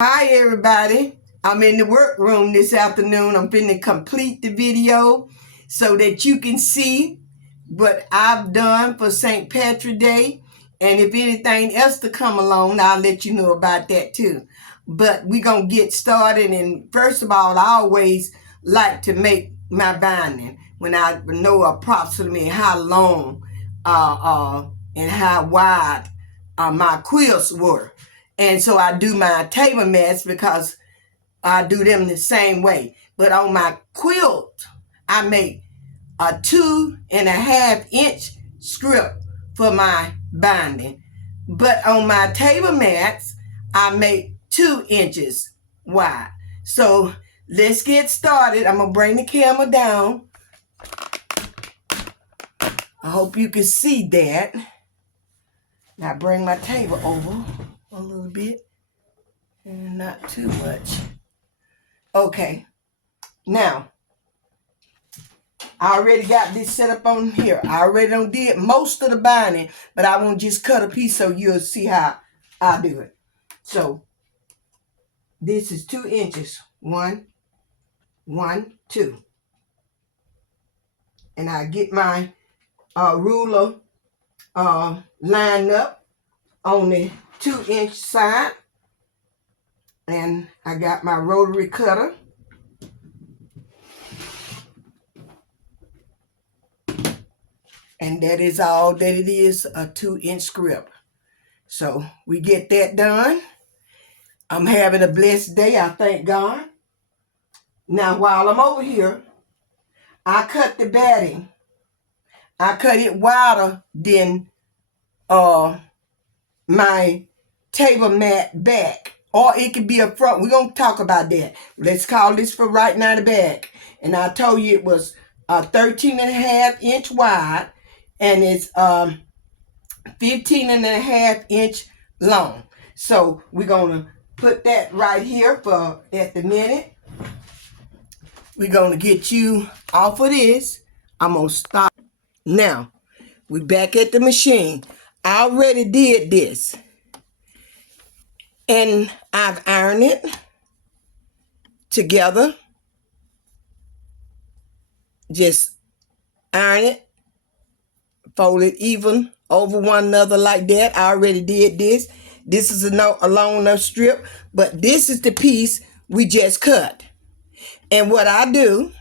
Hi everybody, I'm in the workroom this afternoon. I'm finna complete the video so that you can see what I've done for St. Patrick's Day. And if anything else to come along, I'll let you know about that too. But we're gonna get started. And first of all, I always like to make my binding when I know approximately how long and how wide my quilts were. And so I do my table mats because I do them the same way. But on my quilt, I make a 2.5-inch script for my binding. But on my table mats, I make 2 inches wide. So let's get started. I'm going to bring the camera down. I hope you can see that. Now bring my table over a little bit. And not too much. Okay. Now, I already got this set up on here. I already done did most of the binding, but I want to just cut a piece so you'll see how I do it. So, this is 2 inches. 1, 1, 2. And I get my ruler lined up on the 2-inch side. And I got my rotary cutter. And that is all that it is, a 2-inch script. So we get that done. I'm having a blessed day, I thank God. Now while I'm over here, I cut the batting. I cut it wider than my table mat back. Or it could be a front. We're going to talk about that. Let's call this for right now the back. And I told you it was 13.5-inch wide. And it's 15.5-inch long. So we're going to put that right here for at the minute. We're going to get you off of this. I'm going to stop. Now, we're back at the machine. I already did this. And I've ironed it together. Just iron it. Fold it even over one another like that. I already did this. This is a long enough strip. But this is the piece we just cut. And what I do,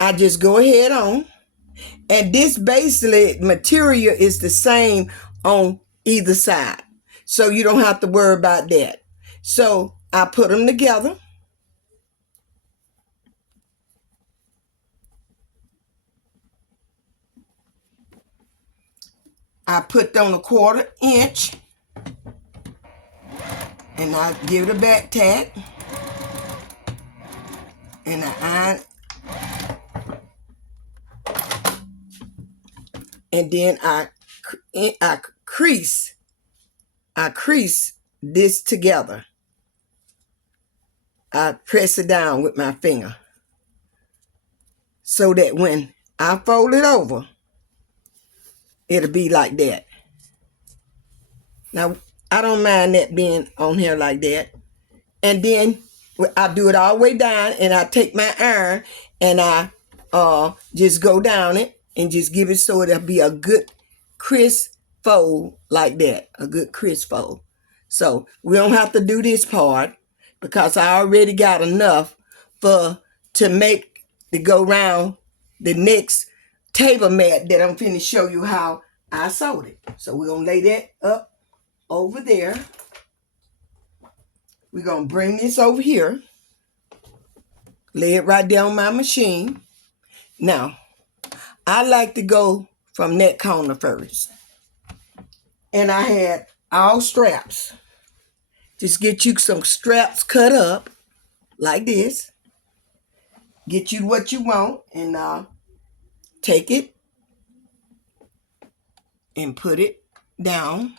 I just go ahead on. And this basically material is the same on either side. So you don't have to worry about that. So I put them together. I put on a 1/4 inch. And I give it a back tack. And I iron. And then I crease this together. I press it down with my finger so that when I fold it over, it'll be like that. Now, I don't mind that being on here like that. And then I do it all the way down, and I take my iron and I just go down it and just give it so it'll be a good crisp fold like that. A good crisp fold. So we don't have to do this part because I already got enough to go around the next table mat that I'm finna show you how I sewed it. So we're gonna lay that up over there. We're gonna bring this over here. Lay it right there on my machine. Now, I like to go from that corner first. And I had all straps. Just get you some straps cut up like this. Get you what you want and take it and put it down.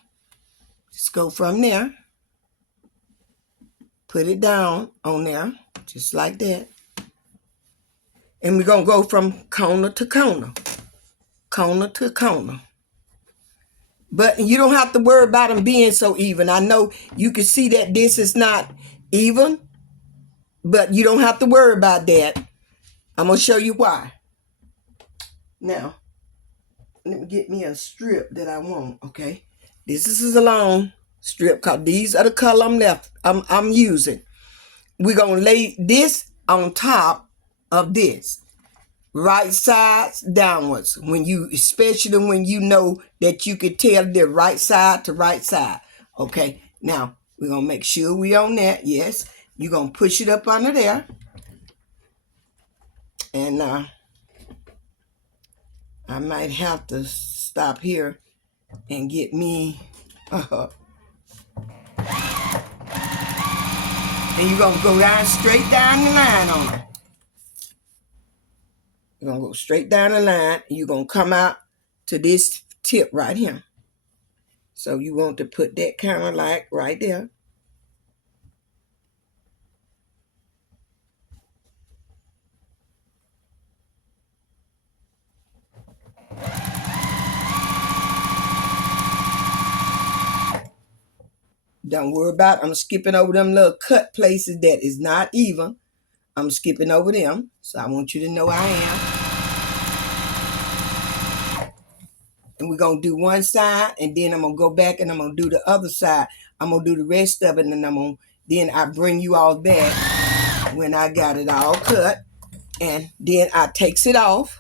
Just go from there. Put it down on there, just like that. And we're going to go from corner to corner. Corner to corner. But you don't have to worry about them being so even. I know you can see that this is not even, but you don't have to worry about that. I'm going to show you why. Now, let me get me a strip that I want, okay? This is a long strip because these are the color I'm using. We're going to lay this on top of this. Right sides downwards. Especially when you know that you can tell the right side to right side. Okay, now we're going to make sure we on that. Yes, you're going to push it up under there. And I might have to stop here and get me and you're going to go down straight down the line on it. You're going to go straight down the line. And you're going to come out to this tip right here. So you want to put that kind of like right there. Don't worry about it. I'm skipping over them little cut places that is not even. I'm skipping over them. So I want you to know I am. And we're going to do one side. And then I'm going to go back and I'm going to do the other side. I'm going to do the rest of it. And then I bring you all back when I got it all cut. And then I takes it off.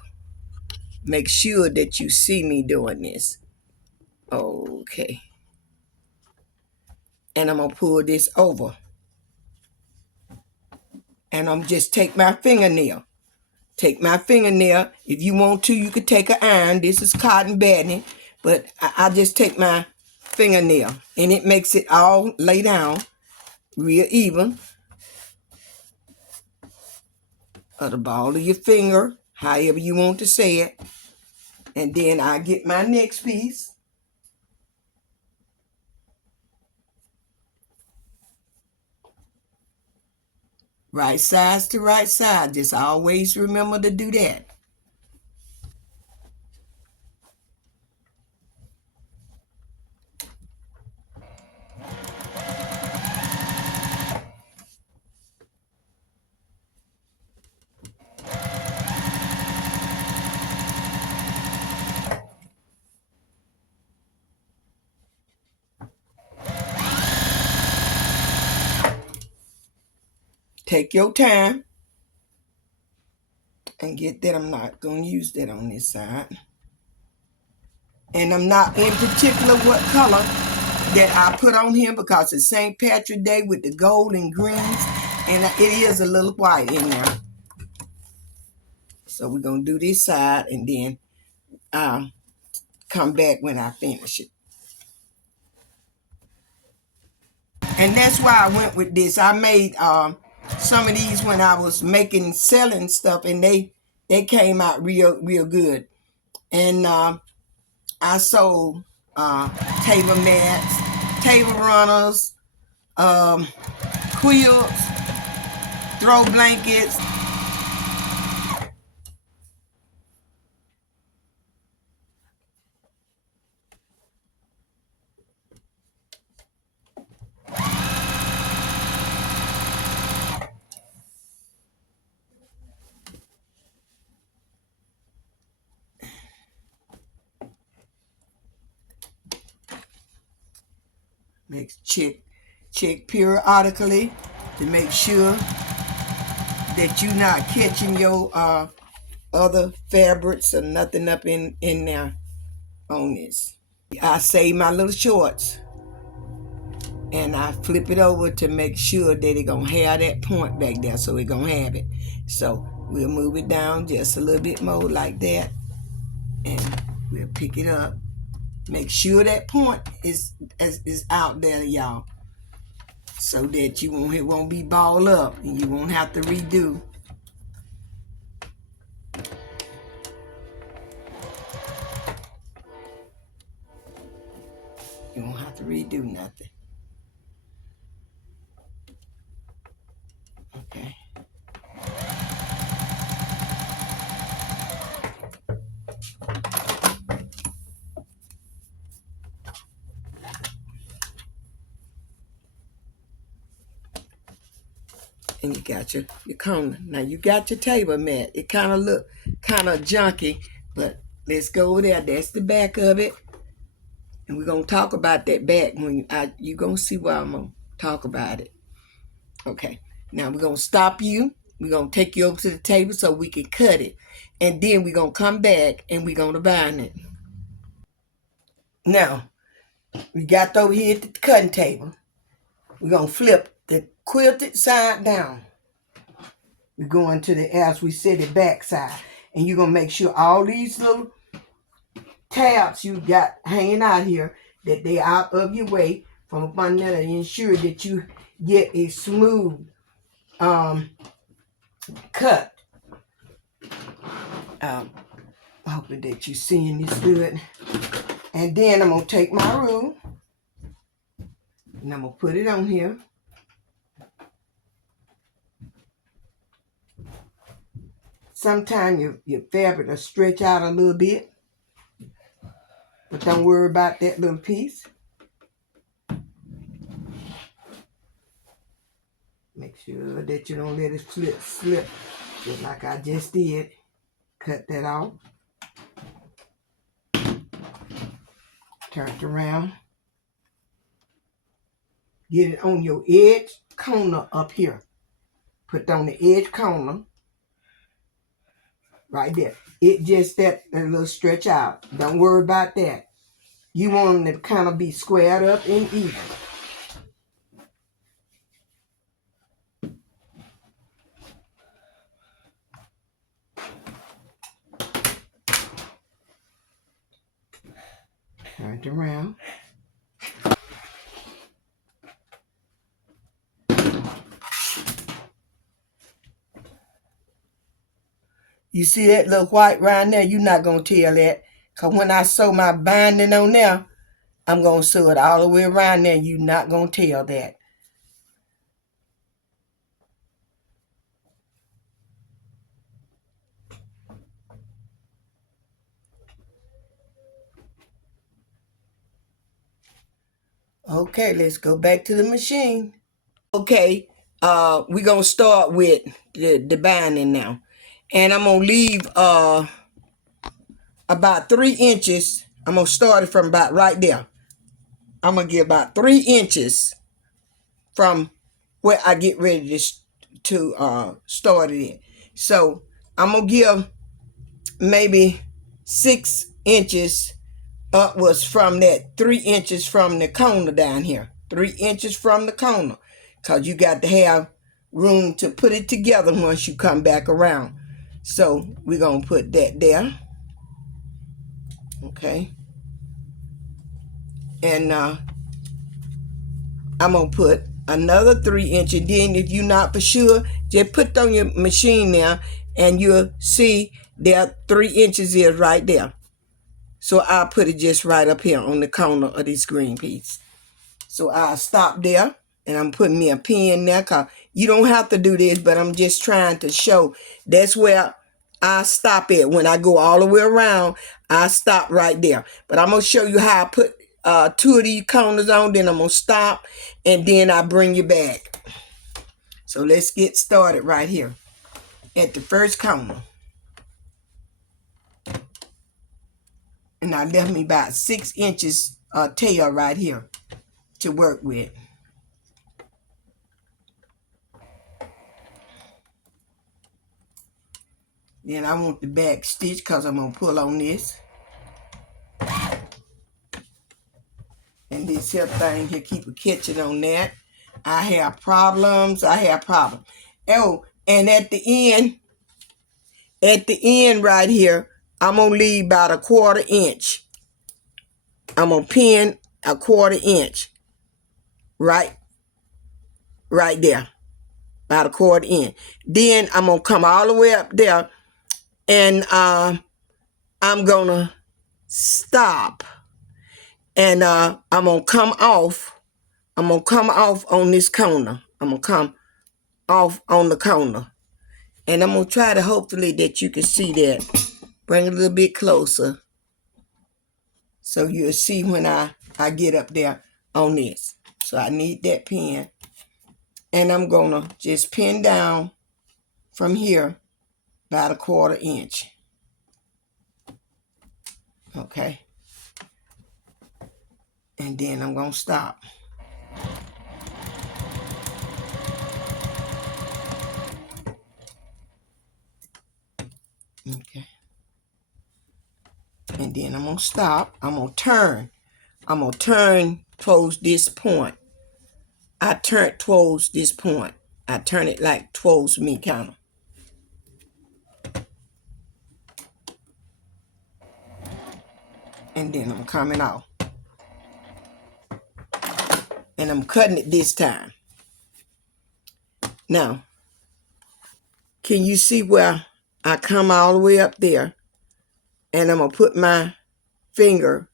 Make sure that you see me doing this. Okay. And I'm going to pull this over. And I'm just take my fingernail. Take my fingernail. If you want to, you could take an iron. This is cotton batting. But I just take my fingernail. And it makes it all lay down real even. Or the ball of your finger. However you want to say it. And then I get my next piece. Right sides to right side. Just always remember to do that. Take your time and get that. I'm not going to use that on this side. And I'm not in particular what color that I put on here because it's St. Patrick's Day with the gold and greens. And it is a little white in there. So we're going to do this side and then I'll come back when I finish it. And that's why I went with this. I made some of these when I was selling stuff, and they came out real good. And I sold table mats, table runners, quilts, throw blankets. Check periodically to make sure that you're not catching your other fabrics or nothing up in there on this. I save my little shorts and I flip it over to make sure that it's gonna have that point back there, so it's gonna have it. So we'll move it down just a little bit more like that, and we'll pick it up. Make sure that point is out there, y'all, so that it won't be balled up and you won't have to redo. You won't have to redo nothing. Okay. And you got your corner. Now you got your table mat. It kind of look kind of junky, but let's go over there. That's the back of it. And we're going to talk about that back when you're going to see why I'm going to talk about it. Okay. Now we're going to stop you. We're going to take you over to the table so we can cut it. And then we're going to come back and we're going to bind it. Now, we got over here at the cutting table. We're going to flip the quilted side down. We're going to the, as we said, the back side. And you're going to make sure all these little tabs you got hanging out here, that they out of your way from up under there, and ensure that you get a smooth cut. Hoping that you're seeing this good. And then I'm going to take my rule and I'm going to put it on here. Sometimes your fabric will stretch out a little bit, but don't worry about that little piece. Make sure that you don't let it slip just like I just did. Cut that off. Turn it around. Get it on your edge corner up here. Put on the edge corner. Right there. It just that little stretch out. Don't worry about that. You want them to kind of be squared up and even. Turn it around. You see that little white right there? You're not going to tell that. Because when I sew my binding on there, I'm going to sew it all the way around there. You're not going to tell that. Okay, let's go back to the machine. Okay, we're going to start with the binding now. And I'm going to leave about 3 inches. I'm going to start it from about right there. I'm going to give about 3 inches from where I get ready to start it in. So I'm going to give maybe 6 inches upwards from that, 3 inches from the corner down here. 3 inches from the corner. Because you got to have room to put it together once you come back around. So we're going to put that there. Okay. And I'm going to put another 3 inches. Then if you're not for sure, just put on your machine now and you'll see there 3 inches is right there. So I'll put it just right up here on the corner of this green piece. So I'll stop there and I'm putting me a pin there, because you don't have to do this, but I'm just trying to show that's where I stop it. When I go all the way around, I stop right there. But I'm going to show you how I put 2 of these corners on, then I'm going to stop, and then I bring you back. So let's get started right here at the first corner. And I left me about 6 inches tail right here to work with. Then I want the back stitch because I'm going to pull on this. And this here thing here keep a catching on that. I have problems. Oh, and at the end right here, I'm going to leave about a 1/4 inch. I'm going to pin a 1/4 inch right there, about a 1/4 inch. Then I'm going to come all the way up there, and I'm going to stop, and I'm going to come off. I'm going to come off on this corner. I'm going to come off on the corner, and I'm going to try to hopefully that you can see that. Bring it a little bit closer so you'll see when I get up there on this. So I need that pin. And I'm gonna just pin down from here about a 1/4 inch. Okay. And then I'm gonna stop. Okay. And then I'm gonna stop. I'm gonna turn. I'm gonna turn towards this point. I turn towards this point. I turn it like towards me, kind of. And then I'm coming off. And I'm cutting it this time. Now, can you see where I come all the way up there? And I'm going to put my finger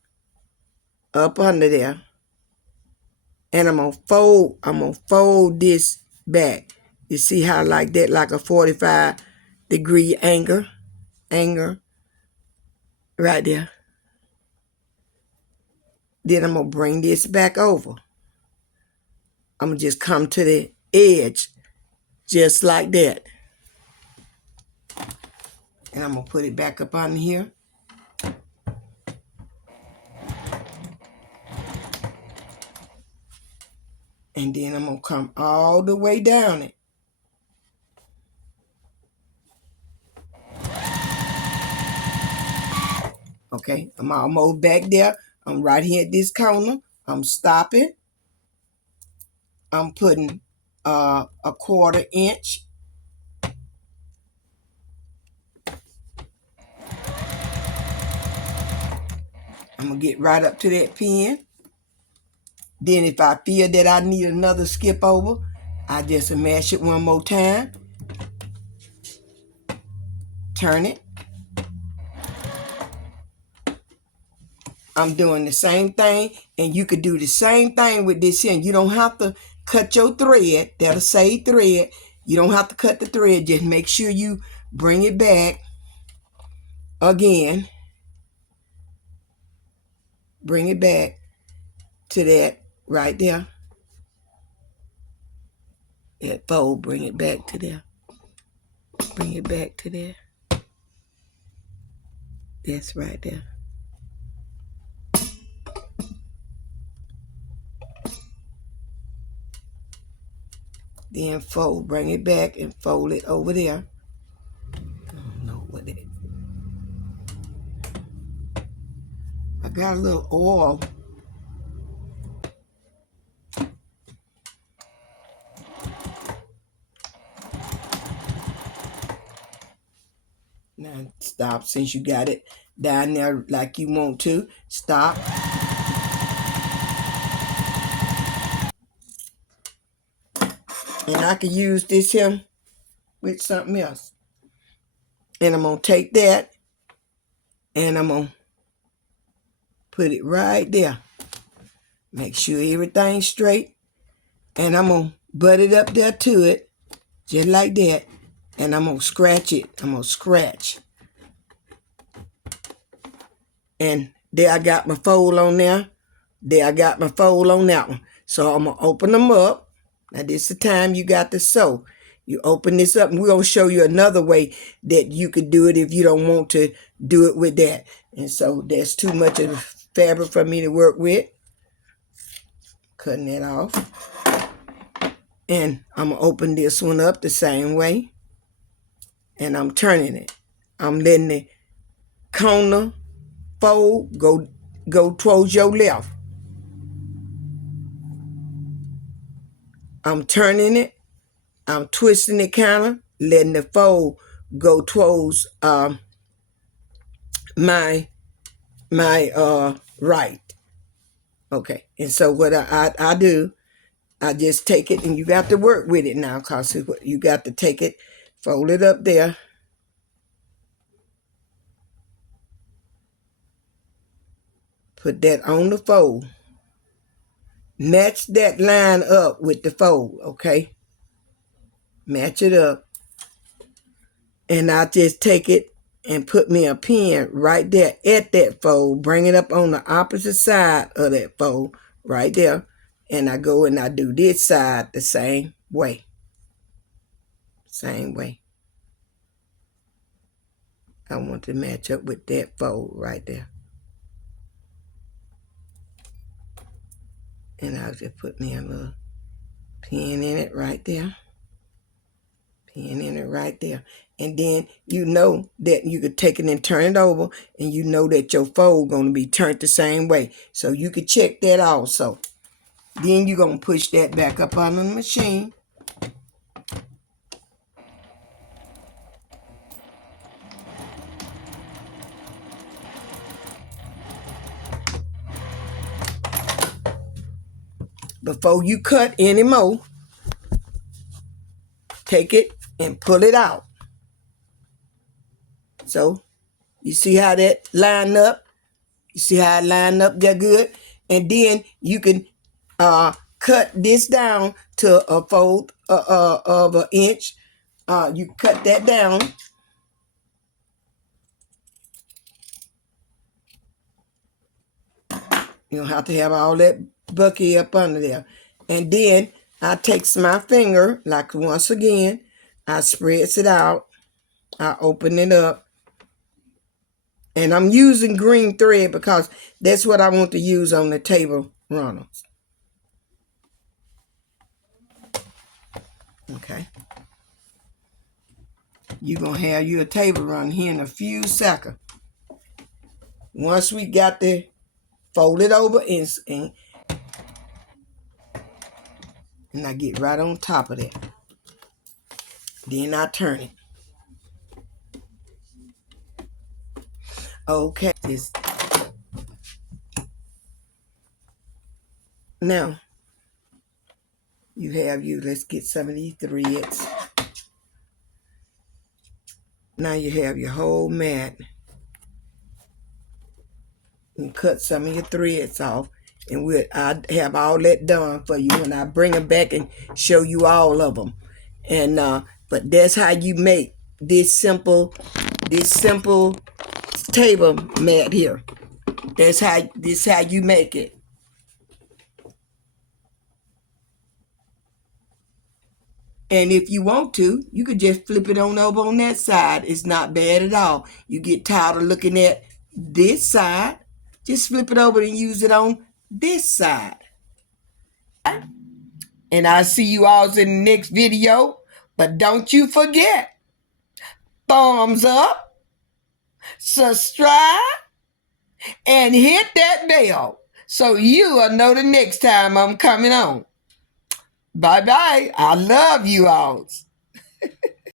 up under there. And I'm going to fold this back. You see how like that, like a 45-degree angle right there. Then I'm going to bring this back over. I'm going to just come to the edge just like that. And I'm going to put it back up on here. And then I'm going to come all the way down it. Okay, I'm almost back there. I'm right here at this corner. I'm stopping. I'm putting a 1/4 inch. I'm going to get right up to that pin. Then if I feel that I need another skip over, I just mash it one more time. Turn it. I'm doing the same thing, and you could do the same thing with this here. You don't have to cut your thread. That'll save thread. You don't have to cut the thread. Just make sure you bring it back again. Bring it back to that right there. That fold, bring it back to there. Bring it back to there. That's right there. Then fold, bring it back and fold it over there. I don't know what it is. I got a little oil. Now stop, since you got it down there like you want to. Stop. And I could use this here with something else. And I'm going to take that and I'm going to put it right there. Make sure everything's straight. And I'm going to butt it up there to it, just like that. And I'm going to scratch it. I'm going to scratch. And there I got my fold on there. There I got my fold on that one. So I'm going to open them up. Now this is the time you got to sew. You open this up, and we're going to show you another way that you could do it if you don't want to do it with that. And so there's too much of the fabric for me to work with. Cutting it off. And I'm going to open this one up the same way. And I'm turning it. I'm letting the corner fold go towards your left. I'm turning it. I'm twisting it kind of, letting the fold go towards my right. Okay, and so what I do, I just take it, and you got to work with it now, because you got to take it, fold it up there. Put that on the fold. Match that line up with the fold, okay? Match it up. And I just take it and put me a pin right there at that fold. Bring it up on the opposite side of that fold right there. And I go and I do this side the same way. Same way. I want to match up with that fold right there. And I'll just put me a little pin in it right there. Pin in it right there. And then you know that you could take it and turn it over, and you know that your fold going to be turned the same way. So you could check that also. Then you're going to push that back up on the machine. Before you cut anymore, take it and pull it out. So you see how that lined up? You see how it lined up that good? And then you can cut this down to a fold of an inch. You cut that down. You don't have to have all that bucky up under there. And then I takes my finger, like once again, I spreads it out. I open it up. And I'm using green thread because that's what I want to use on the table runners. Okay. You're going to have your table run here in a few seconds. Once we got the folded over and I get right on top of that. Then I turn it. Okay. Now, you have let's get some of these threads. Now you have your whole mat. And cut some of your threads off. And I have all that done for you when I bring them back and show you all of them. And but that's how you make this simple table mat here. This how you make it. And if you want to, you could just flip it on over on that side. It's not bad at all. You get tired of looking at this side, just flip it over and use it on this side. And I'll see you all in the next video. But don't you forget, thumbs up, subscribe, and hit that bell so you will know the next time I'm coming on. Bye-bye. I love you all.